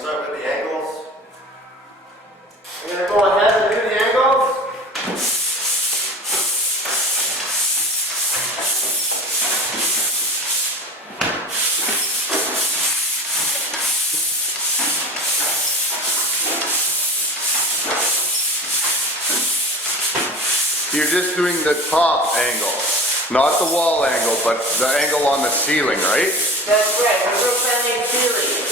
start with the angles. I'm going to go ahead and do the angles. You're just doing the top angle, not the wall angle, but the angle on the ceiling, right? That's right, we're roof sanding ceiling.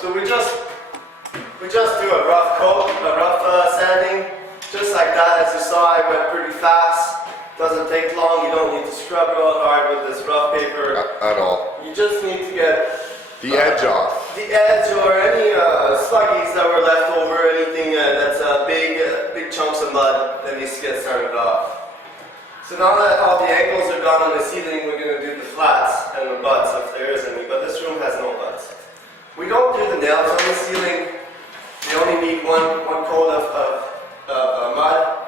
So we just do a rough coat, a rough sanding, just like that. As you saw, I went pretty fast. Doesn't take long. You don't need to scrub it all hard with this rough paper At all. You just need to get The edge off. the edge or any sluggies that were left over, anything that's big chunks of mud that needs to get started off. So now that all the angles are gone on the ceiling, we're going to do the flats and the butts if there is any, but this room has no butts. We don't do the nails on the ceiling. They only need one coat of mud,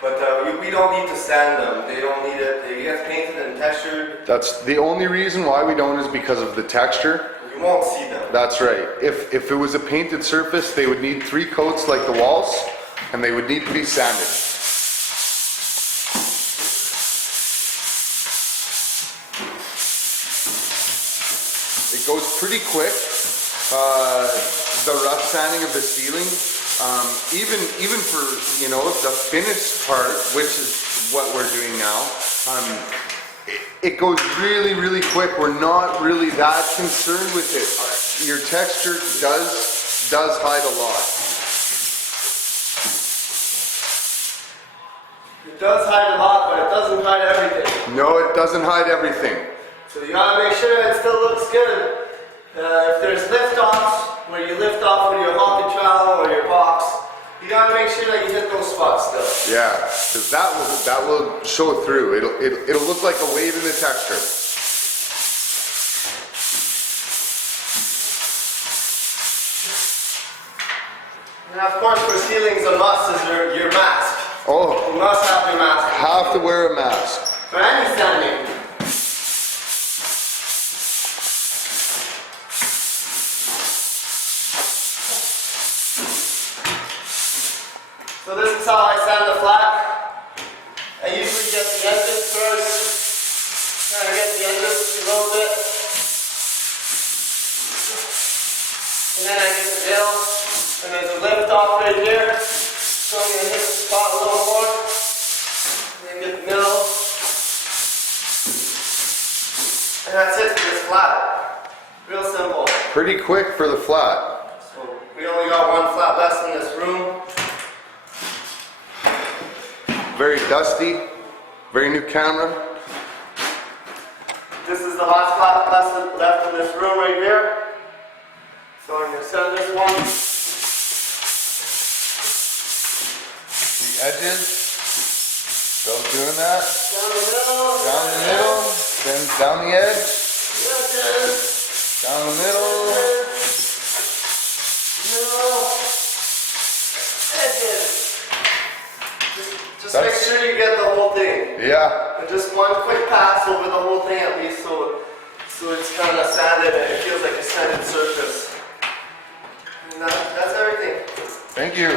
but we don't need to sand them. They don't need it. They get painted and textured. That's the only reason why we don't is because of the texture. You won't see them. That's right. If it was a painted surface, they would need 3 coats like the walls, and they would need to be sanded. It goes pretty quick. The rough sanding of the ceiling, even for, you know, the finished part, which is what we're doing now, it goes really, really quick. We're not really that concerned with it. Your texture does hide a lot. It does hide a lot, but it doesn't hide everything. No, it doesn't hide everything. So you gotta make sure it still looks good. If there's lift-offs, where you lift off with your hockey trowel or your box, you gotta make sure that you hit those spots still. Yeah, because that will show through. It'll look like a wave in the texture. And of course, for ceilings, a must is your mask. Oh, You must have your mask. have to wear a mask. For any sanding. So this is how I sand the flat. I usually get the edges first. Try to get the edges a little bit. And then I get the nail. And there's a lift off right here. So I'm going to hit the spot a little more. And then get the middle. And that's it for this flat. Real simple. Pretty quick for the flat. So we only got one flat less in this room. Very dusty, very new camera. This is the last flat left in this room right here. So I'm going to set this one. The edges, still doing that. Down the middle. Down the middle, then down the edge, Edges. down the middle. Middle. Edges. Just make sure you get the whole thing. Yeah, And just one quick pass over the whole thing at least so it's kind of sanded and it feels like a sanded surface. And that's everything. thank you.